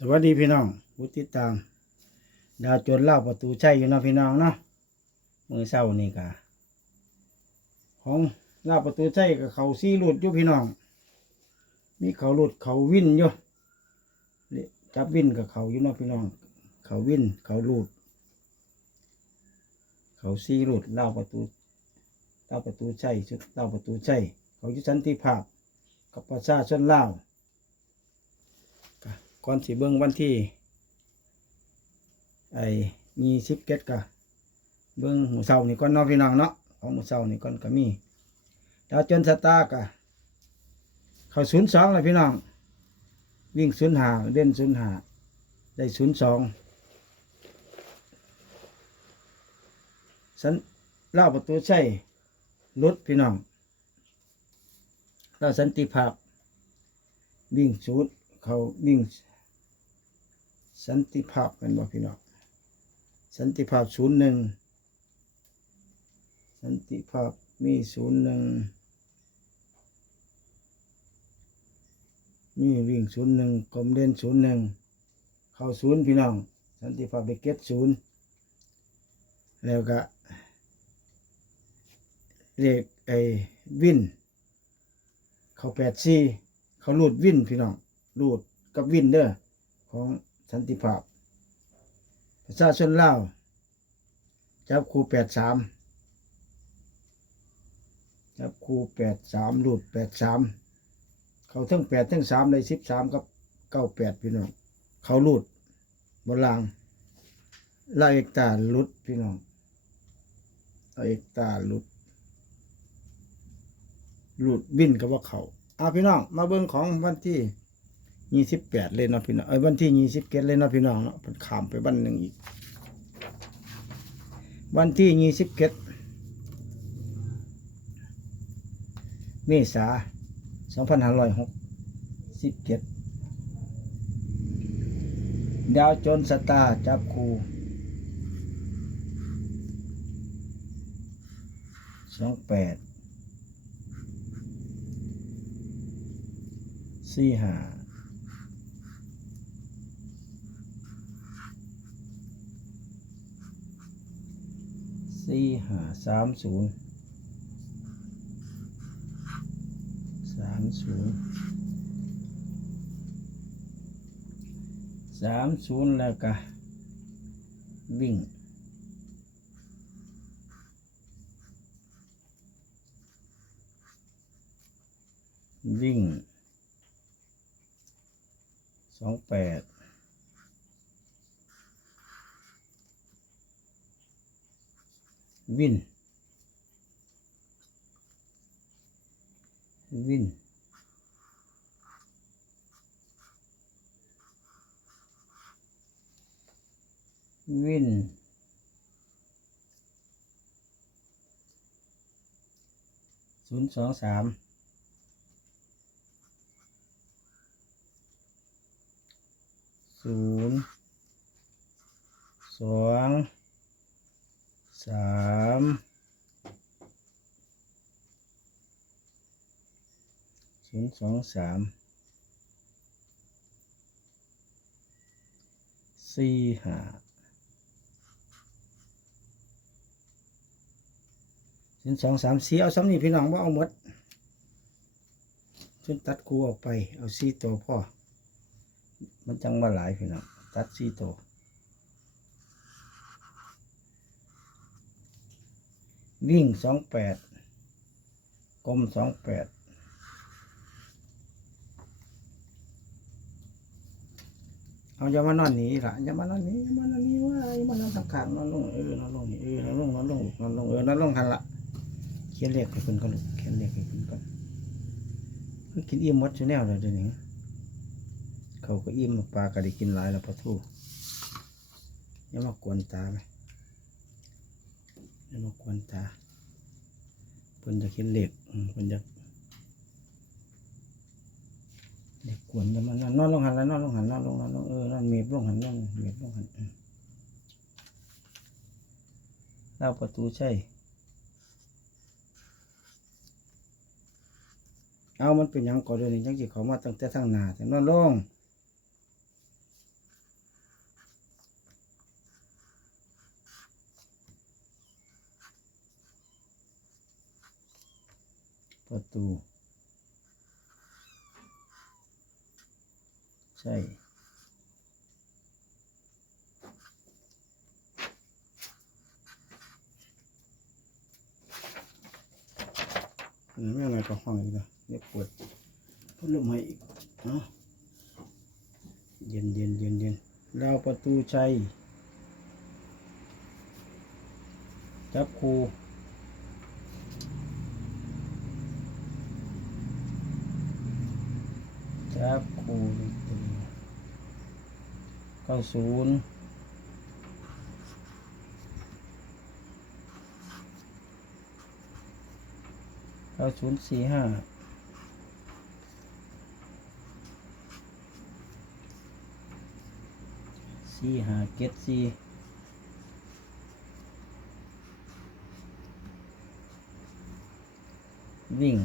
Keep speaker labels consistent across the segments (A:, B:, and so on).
A: สวัสดีพี่น้องผู้ติดตาม ดาวจนเล่าประตูใชัยอยู่นะพี่น้องเนาะมือเศร้านี่กะของเล่าประตูใชัยกับเขาซี่หลุดอยู่พี่น้อง มีเขาหลุดเขาวิ่นอยู่จับวิ่นกับเขาอยู่นะพี่น้อง เขาวิ่นเขาหลุด เขาซี่หลุดเล่าประตูเล่าประตูใชัยชุดเล่าประตูใชัยเขาอยู่สันติภาพ กับประชาชนเล่า ก่อนสิเบิ่งวันที่ ไอ้มีสิบเก็ดกะเบิ่งหมูเสานี่ก่อนนาะพี่น้องเนาะของหมูเสานี่ก่อนก็มีดาวจนสตาร์กะเขาศูนย์สองเลยพี่น้อง วิ่งศูนย์หาเด่นศูนย์หาได้ศูนย์สองสันเล่าประตูใช่รถพี่น้องเราสันติภาพวิ่งศูนย์เขาวิ่ง สันติภาพเป็นบ่พี่น้องสันติภาพศูนย์หนึ่งสันติภาพมีศูนย์หนึ่งมีวิ่งศูนย์หนึ่งกลมเด่นศูนย์หนึ่งเข้าศูนย์พี่น้อง สันติภาพไปเก็ตศูนย์แล้วก็เรียกไอ้วิน เขาแปดสี่เขาลูดวินพี่น้องลูดกับวินเด้อของ สันติภาพ ประชาชนลาวจับครูแปดสามจับครูแปดสามลูดแปดสามเขาทั้งแปดทั้งสามในสิบสามกับเก้าแปดพี่น้องเขาลูดบนลางลาเอกตาลุดพี่น้องลาเอกตาลุดลุดบินกับว่าเขาเอาพี่น้อง มาเบิ่งของวันที่ ยี่สิบแปดเลยเนาะพี่น้องเอ้ยวันที่ยี่สิบเกตเลยเนาะพี่น้องเนาะมันขามไปวันหนึ่งอีก วันที่ยี่สิบเกตเมษาสองพันห้าร้อยหกสิบเจ็ดดาวจนสตาจับคูสองแปดสี่ห้า สี่ห้าสามศูนย์สามศูนย์สามศูนย์แล้วก็วิ่งวิ่งสองแปด วิน วิน วิน ศูนย์สองสาม ศูนย์สองสาม ศูนย์สองสามสี่ห้าศูนย์สองสามสี่เอาสำนี่พี่น้องว่าเอาหมดจนตัดกูออกไป เอาสี่ตัวพ่อ มันจังมาหลายพี่น้อง ตัดสี่ตัววิ่งสองแปดกลมสองแปด เอาอย่ามานอนนี้ล่ะอย่ามานอนนี้อย่ามานอนนี้ว่าอย่ามานอนทางขางนอนลงเออนอนลงเออนอนลงนอนลงนอนลงเออนอนลงหันละเขียนเลขให้คุณก่อนลูกเขียนเลขให้คุณก่อนเพิ่นกินอิ่มหมดชแนลเลยเดี๋ยวนี้เขาก็อิ่มปลาก็ได้กินหลายแล้วปลาทูอย่ามากวนตาไหมอย่ามากวนตาเพิ่นจะเห็นเล็กเพิ่นจะเด็กกวนจะมันนอนลงหันแล้วนอนลงหันนอนลงนอนลงเออันมีบ้องหันน่องมีบ้องหันเล่าประตูใช่ เอามันเป็นยังก่อนเดี๋ยวนี้ยังจีเขามาตั้งแต่ทางนาแต่นอนลงประตู ใช่ อืมยังไงก็ห้องอีกแล้วเดี๋ยปวดพัดลมให้อีกเนาะเย็นเย็นเย็นเย็นแล้วประตูชัย จับครูจับครูนี่ตัวเก้าศูนย์ เก้าศูนย์สี่ห้าสี่ห้าเจ็ดสี่วิ่ง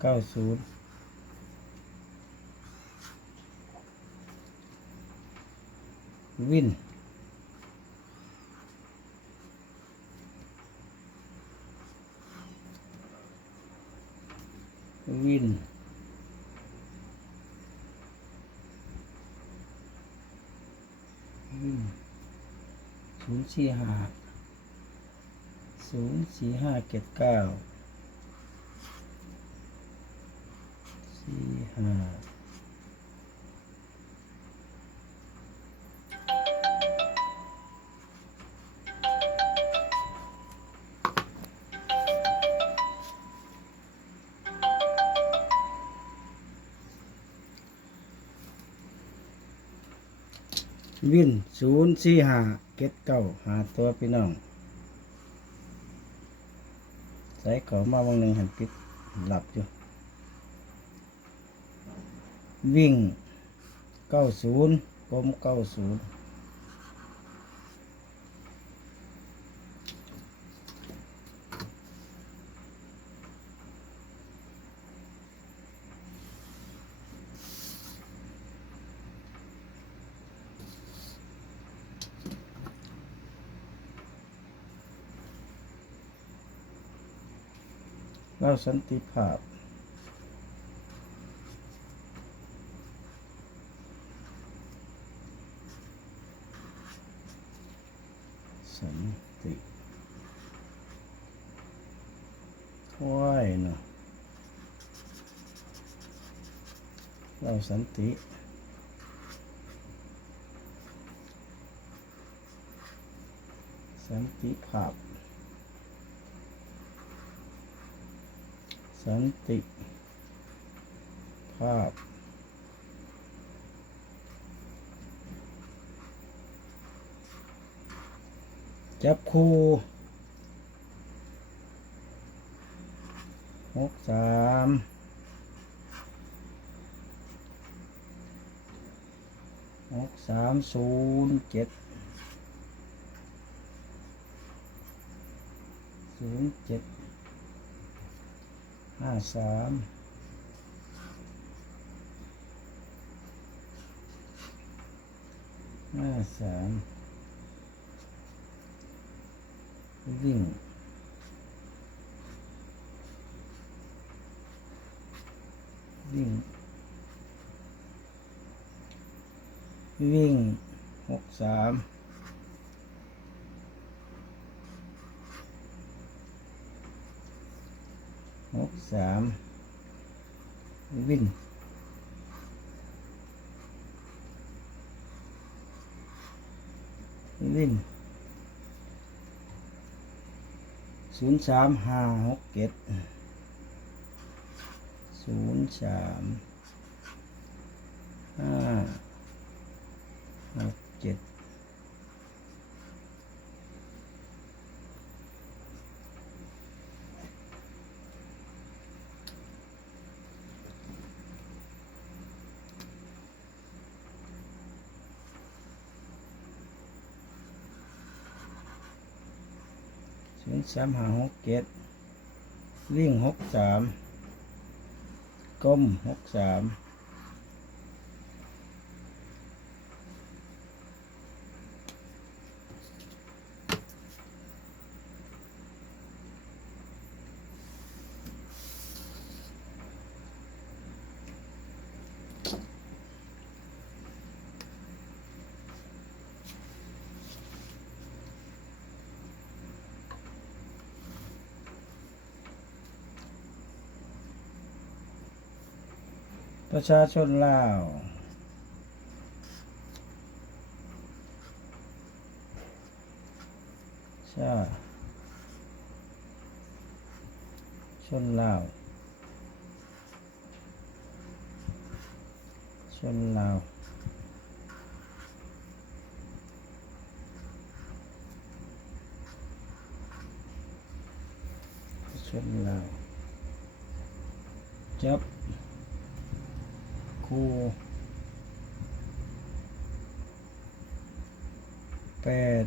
A: เก้าศูนย์ วินวินวินศูนย์สี่ห้าศูนย์สี่ห้าเจ็ดเก้าสี่ห้า วิ่นศูนย์สี่ห้าเก็ดเก้าหาตัวพี่น้องใส่เขามาวังหนึ่งหันปิดหลับอยู่ วิ่งเก้าศูนย์กลมเก้าศูนย์าสันติภาพ สันติว้ายเนาะเราสันติสันติภาพ สันติ ภาพ จับคู่หกสามหกสามศูนย์เจ็ดศูนย์เจ็ด ห้าสามห้าสามวิ่งวิ่ง วิ่งหกสาม สามวิ่งวิ่งศูนย์สามห้าหกเจ็ดศูนย์สามห้าหกเจ็ดศูนย์ สามหาหกเจ็ดวิ่งหกสามก้มหกสาม ประชาชนลาวชาชนลาว ชนลาว ชนลาว จับ คู่แปด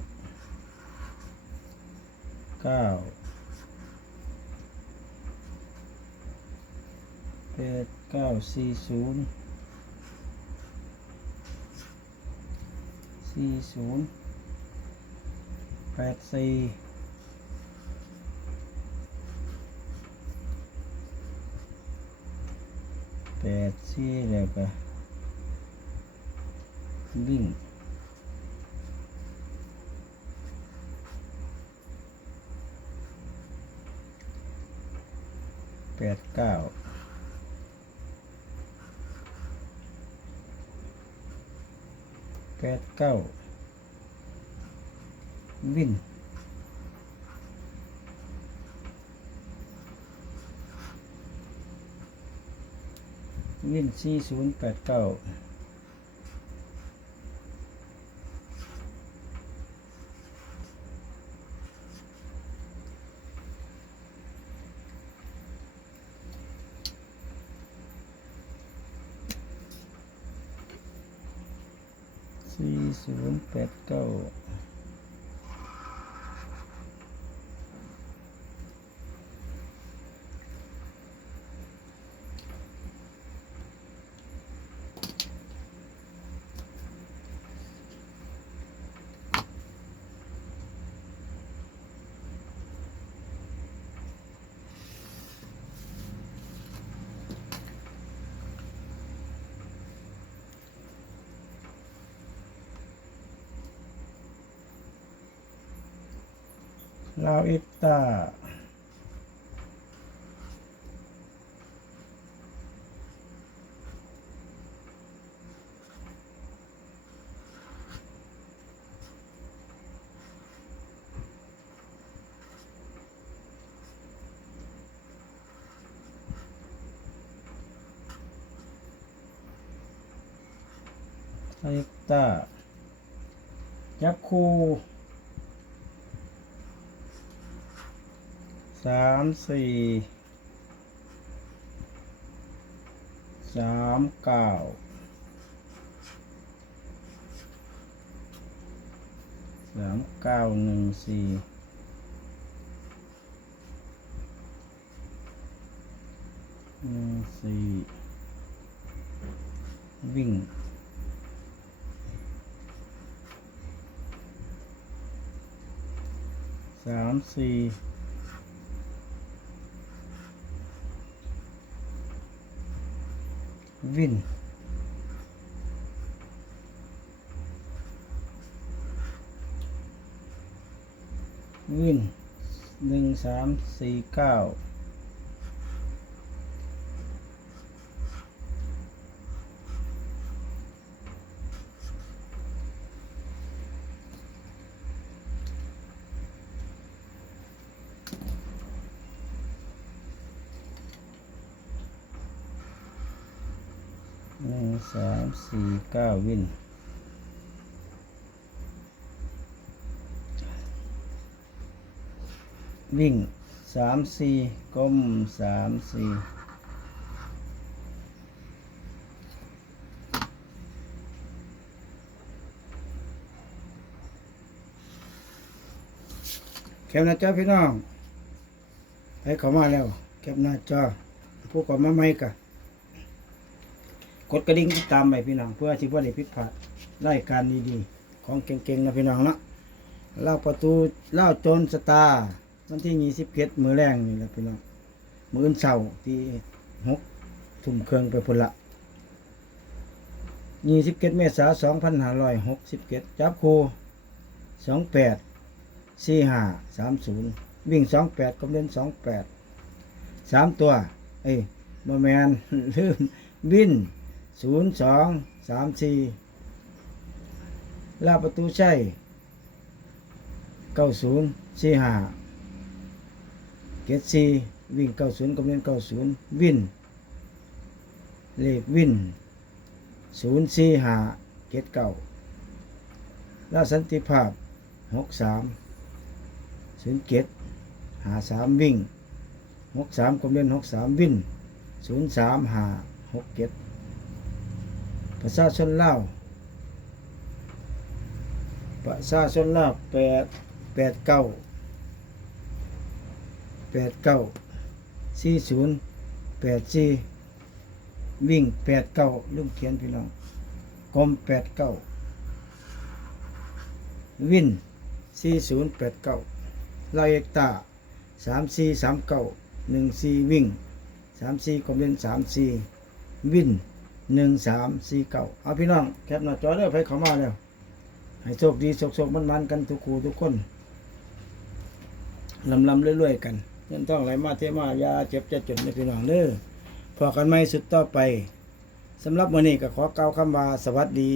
A: เก้าแปดเก้าสี่ศูนย์สี่ศูนย์แปดสี่ ปดสี่แล้วก็วิ่งแปดเก้าแปดเก้าวิ่ง วิ่งสี่ศูนย์แปดเก้าสี่ศูนย์แปดเก้า ลาวอ็กตาอ็กตายักคู สามสี่สามเก้าสามเก้าหนึ่งสี่หนึ่งสี่วิ่งสามสี่ วิน วินหนึ่งสามสี่เก้าหนึ่ง สามสี่เก้าวินวิ่งสามสี่ก้มสามสี่แคปหน้าจอพี่น้องให้เขามาแล้ว แคปหน้าจอผู้เขอมาไม่กะ กดกระดิ่งติดตามไปพี่น้องเพื่อที่ว่าได้ผิดพลาดรายการดีๆของเก่งๆนะพี่น้องเนาะเล่าประตูเล่าโจรสตาร์วันที่ยี่สิบเจ็ดมือแรงนี่แหละพี่น้องมืออื่นเสาร์ที่หกทุ่มเครื่องไปพุ่นละยี่สิบเจ็ดเมษาสองพันห้าร้อยหกสิบเจ็ดจับครูสองแปดสี่ห้าสามศูนย์วิ่งสองแปดกำเล่นสองแปดสามตัว เอ้ยบแมนลืมวิน ศูนย์สองสามสี่ลาประตูใชัยเก้าศูนย์สี่ห้าเกตซีวิ่งเก้าศูนย์กำเนิดเก้าศูนย์วินเลขวินศูนย์สี่ห้าเกตเก้าลาสันติภาพหกสามศูนย์เกตหาสามวิ่งหกสามกำเนิดหกสามวินศูนย์สามห้าหกเกต ประชาชนเล่าวประชาชนลาวแปดแปดเก้าแปดเก้าสี่ศูนย์แปดสี่วิ่งแปดเก้าลุงเขียนพี่น้องกลมแปดเก้าวินสี่ศูนย์แปดเก้าลายเอกตาสามสี่สามเก้าหนึ่งสี่วิ่งสามสี่กลมเป็นสามสี่วิน หนึ่งสามสี่เก้าเอาพี่น้องแคปหน้าจอเด้อไปเข้ามาแล้ว ให้โชคดีโชคโชคมันมันกันทุกคู่ทุกคนลำลำเรื่อยๆกันเงินต้องไหลมาเทมายาเจ็บจะจนในพี่น้องเด้อพอกันไม่สุดต่อไปสำหรับวันนี้ก็ขอกล่าวคำว่าสวัสดี